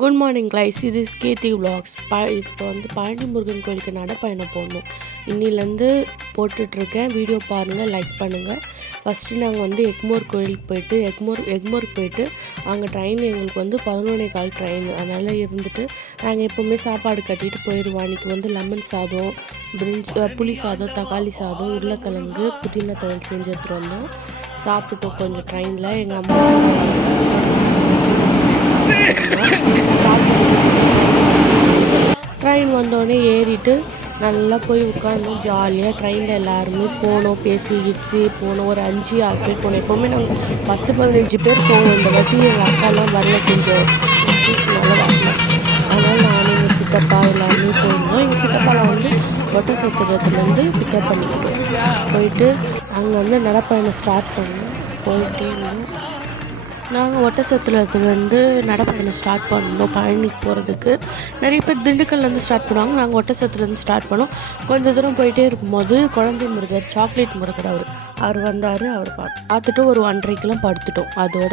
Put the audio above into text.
Good morning guys, இது Ketti vlogs. இப்போ வந்து பழனி முருகன் கோயிலுக்கு நடைப்பயணம் போடணும். இன்னிலேருந்து போட்டுட்ருக்கேன். வீடியோ பாருங்கள், லைக் பண்ணுங்கள். ஃபஸ்ட்டு நாங்கள் வந்து எக்மோர் கோயிலுக்கு போயிட்டு எக்மோருக்கு போயிட்டு அங்கே ட்ரெயின் எங்களுக்கு வந்து 11:15 ட்ரெயின். அதனால் இருந்துட்டு நாங்கள் எப்போவுமே சாப்பாடு கட்டிட்டு போயிடுவோம். அன்றைக்கி வந்து லெமன் சாதம், புளி சாதம், தக்காளி சாதம், உருளைக்கிழங்கு, புதினா துவையல் செஞ்சு எடுத்துகிட்டு வந்தோம். சாப்பிட்டுட்டோம் கொஞ்சம் ட்ரெயினில். எங்கள் அம்மா ட்ரெயின் வந்தோடனே ஏறிட்டு நல்லா போய் உட்காந்தோம். ஜாலியாக ட்ரெயினில் எல்லாருமே போனோம், பேசிக்கிச்சு போனோம். ஒரு 5-6 பேர் போனோம். எப்போவுமே நாங்கள் 10-15 பேர் போவோம். இந்த வாட்டி எங்கள் அக்காலாம் வரல, கொஞ்சம் இஷ்யூஸ்னால வரல. அதனால் நானும் எங்கள் சித்தப்பா எல்லாருமே போயிருந்தோம். எங்கள் சித்தப்பாவில் வந்து ஒட்டச்சத்திரத்துலேருந்து பிக்கப் பண்ணிக்கிட்டோம். போயிட்டு அங்கே வந்து நடைப்பயணம் ஸ்டார்ட் பண்ணோம். போயிட்டே இருந்தோம். நாங்கள் ஒட்டச்சத்திரத்துலேருந்து நடைப்பயணம் ஸ்டார்ட் பண்ணோம். பழனிக்கு போகிறதுக்கு நிறைய பேர் திண்டுக்கல்லேருந்து ஸ்டார்ட் பண்ணுவாங்க. நாங்கள் ஒட்டச்சத்திரத்துலேருந்து ஸ்டார்ட் பண்ணோம். கொஞ்சம் தூரம் போயிட்டே இருக்கும்போது குழந்தை முருகர், சாக்லேட் முருகர் அவர் வந்தார். அவர் பார்த்துட்டு ஒரு 1:30க்கெலாம் படுத்துட்டோம். அதோட